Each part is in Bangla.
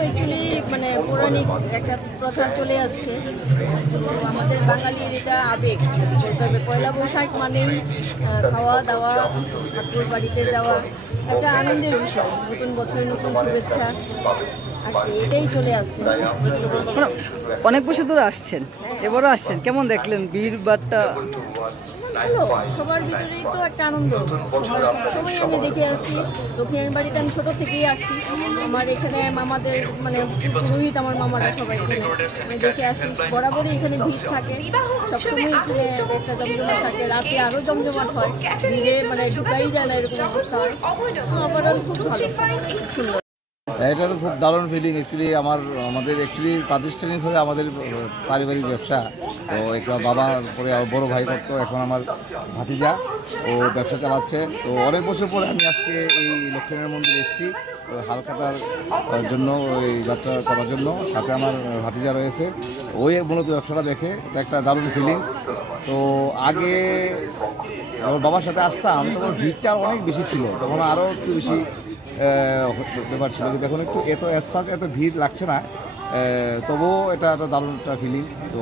অ্যাকচুয়ালি মানে পৌরাণিক একটা প্রথা চলে আসছে, তো আমাদের বাঙালির এটা আবেগ। তবে পয়লা বৈশাখ মানেই খাওয়া দাওয়া, ঠাকুর বাড়িতে যাওয়া একটা আনন্দের বিষয়, নতুন বছরের নতুন শুভেচ্ছা আর কি, এটাই চলে আসছে। অনেক বছর ধরে আসছেন, এবারও আসছেন, কেমন দেখলেন বীর বারটা? ভালো, সবার ভিতরেই তো একটা আনন্দ। সবসময় আমি দেখে আসছি, দক্ষিণের বাড়িতে আমি ছোট থেকেই আসছি। আমার এখানে মামাদের মানে পুরোহিত, আমার মামারা সবাই আমি দেখে আসছি, বরাবরই এখানে ভিড় থাকে, সবসময় এখানে একটা জমজমাট থাকে, রাতে আরও জমজমাট হয়, ভিড়ে মানে ঢুকাই যায় না এরকম অবস্থা হয়। ওভারঅল খুব ভালো, খুব সুন্দর। এটা তো খুব দারুণ ফিলিং। অ্যাকচুয়ালি আমাদের প্রাতিষ্ঠানিকভাবে আমাদের পারিবারিক ব্যবসা, তো একটা বাবার পরে বড় ভাই করতো, এখন আমার ভাতিজা ও ব্যবসা চালাচ্ছে। তো অনেক বছর পরে আমি আজকে এই লক্ষ্মীনারায়ণ মন্দিরে এসেছি হালখাতার জন্য, ওই যাত্রা করার জন্য। সাথে আমার ভাতিজা রয়েছে, ওই মূলত ব্যবসাটা দেখে এটা একটা দারুণ ফিলিংস। তো আগে ওর বাবার সাথে আসতাম, তখন ভিড়টা অনেক বেশি ছিল, তখন আরও একটু বেশি ব্যাপার ছিল, কিন্তু এখন একটু এত ভিড় লাগছে না। তবুও এটা একটা দারুণ একটা ফিলিংস। তো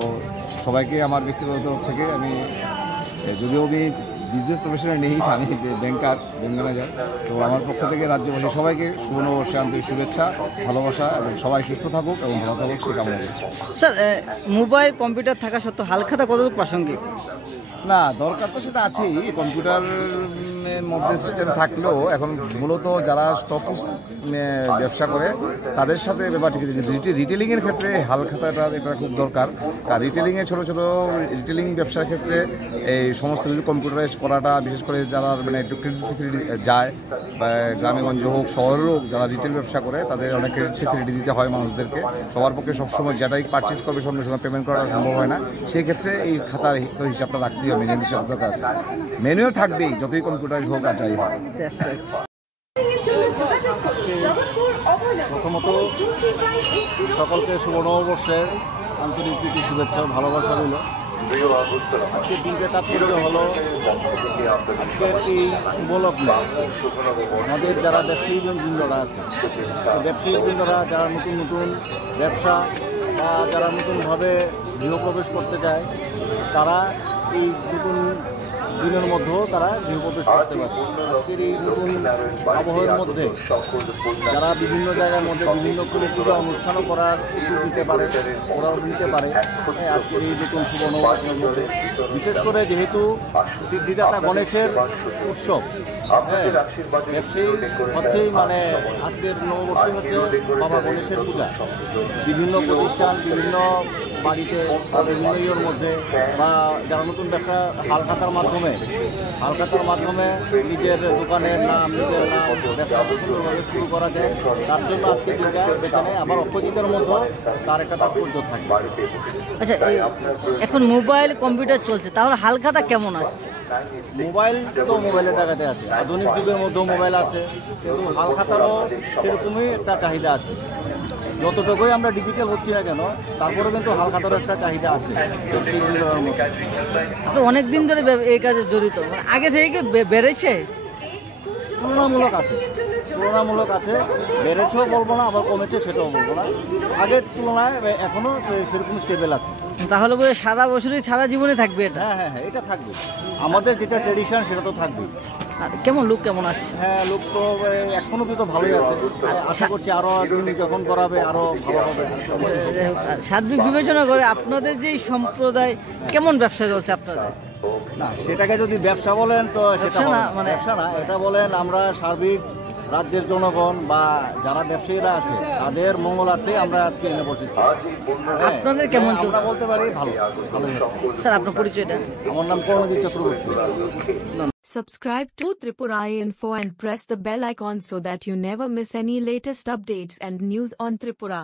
সবাইকে আমার ব্যক্তিগত তরফ থেকে আমি, যদিও আমি বিজনেস প্রফেশনাল নেই, আমি ব্যাংক ম্যানেজার, তো আমার পক্ষ থেকে রাজ্যবাসী সবাইকে শুভ নববর্ষে আন্তরিক শুভেচ্ছা, ভালোবাসা, এবং সবাই সুস্থ থাকুক এবং ভালো থাকুক সেই কামনা করছি। স্যার, মোবাইল কম্পিউটার থাকা সত্ত্বেও হালখাতা কতটুকু প্রাসঙ্গিক? না, দরকার তো সেটা আছেই, কম্পিউটারের মধ্যে সিস্টেম থাকলেও এখন মূলত যারা স্টক ব্যবসা করে তাদের সাথে ব্যাপারটি রিটেলিংয়ের ক্ষেত্রে হালখাতাটার এটা খুব দরকার। আর রিটেলিংয়ে ছোটো রিটেলিং ব্যবসার ক্ষেত্রে এই সমস্ত কিছু কম্পিউটারাইজ করাটা, বিশেষ করে যারা মানে একটু ক্রেডিট ফেসিলিটি যায়, বা গ্রামেগঞ্জে হোক শহরের হোক, যারা রিটেল ব্যবসা করে তাদের অনেক ক্রেডিট ফেসিলিটি দিতে হয় মানুষদেরকে। সবার পক্ষে সবসময় যেটাই পারচেস করবে সঙ্গে সঙ্গে পেমেন্ট করাটা সম্ভব হয় না, সেই ক্ষেত্রে এই খাতার হিসাবটা রাখতেই হবে। মেনুও থাকবেই, যতই কম্পিউটারাইজ হোক আর যাই হোক। প্রথমত সকলকে শুভ নববর্ষের আন্তরিক প্রীতি শুভেচ্ছা ও ভালোবাসা রইল। আজকের দিনটা তাৎপর্য হলো, আজকের এই শুভলগ্নে আমাদের যারা ব্যবসায়ী বৃন্দরা আছে, ব্যবসায়ী বৃন্দরা যারা নতুন ব্যবসা বা যারা নতুনভাবে গৃহপ্রবেশ করতে চায়, তারা এই নতুন দিনের মধ্যেও তারা গৃহপ্রবেশ করতে পারে। আজকের এই নতুন আবহাওয়ার মধ্যে যারা বিভিন্ন জায়গার মধ্যে বিভিন্ন কোনো পূজা অনুষ্ঠানও করার সুযোগ দিতে পারে, ওরাও নিতে পারে আজকের এই নতুন শুভ নববর্ষের মধ্যে। বিশেষ করে যেহেতু সিদ্ধিদাতা গণেশের উৎসব, ব্যবসায়ী হচ্ছেই মানে আজকের নববর্ষে হচ্ছে বাবা গণেশের পূজা। বিভিন্ন প্রতিষ্ঠান, বিভিন্ন বাড়িতে, বিভিন্ন ইয়ের মধ্যে বা যারা নতুন ব্যবসা হালখাতার মাধ্যমে নিজের দোকানের নাম, নিজের নাম, ব্যবসা সুন্দরভাবে শুরু করা যায়। তার জন্য আজকে দিনটা বেছে নেয়। আবার অপোজিটের মধ্যে তার একটা তাৎপর্য থাকে। আচ্ছা, এখন মোবাইল কম্পিউটার চলছে, তাহলে হালখাতা কেমন আসছে? মোবাইল তো মোবাইলের জায়গাতে আছে, আধুনিক যুগের মধ্যেও মোবাইল আছে, কিন্তু হালখাতারও সেরকমই একটা চাহিদা আছে। যতটুকুই আমরা ডিজিটাল হচ্ছি না কেন, তারপরেও কিন্তু হালখাতারও একটা চাহিদা আছে। আপনি অনেক দিন ধরে এই কাজে জড়িত, মানে আগে থেকে কি বেড়েছে? তুলনামূলক আছে, বেড়েছেও বলবো না, আবার কমেছে সেটাও বলবো না। আগের তুলনায় এখনও সেরকম স্টেবল আছে। তাহলে বলে সারা বছরই, সারা জীবনে থাকবে এটা? হ্যাঁ, এটা থাকবে। আমাদের যেটা ট্রেডিশন সেটা তো থাকবে। কেমন লোক কেমন আসছে? হ্যাঁ, লোক তো এখনো তো ভালোই আছে। আশা করছি আরও যখন করাবে আরও ভালো হবে। সার্বিক বিবেচনা করে আপনাদের যে সম্প্রদায় কেমন ব্যবসা চলছে আপনাদের? না, সেটাকে যদি ব্যবসা বলেন তো সেটা না, মানে ব্যবসা না, এটা বলেন আমরা সার্বিক রাজ্যের জনগণ বা যারা ব্যবসায়ীরা আছে তাদের মঙ্গলার্থে আমরা আজকে এনে বসেছি। আপনাদের কেমন আমরা বলতে পারি ভালো। স্যার, আপনার পরিচয়টা? আমার নাম Karanjit Chakraborty. Subscribe to Tripura Info and press the bell icon so that you never miss any latest updates and news on Tripura.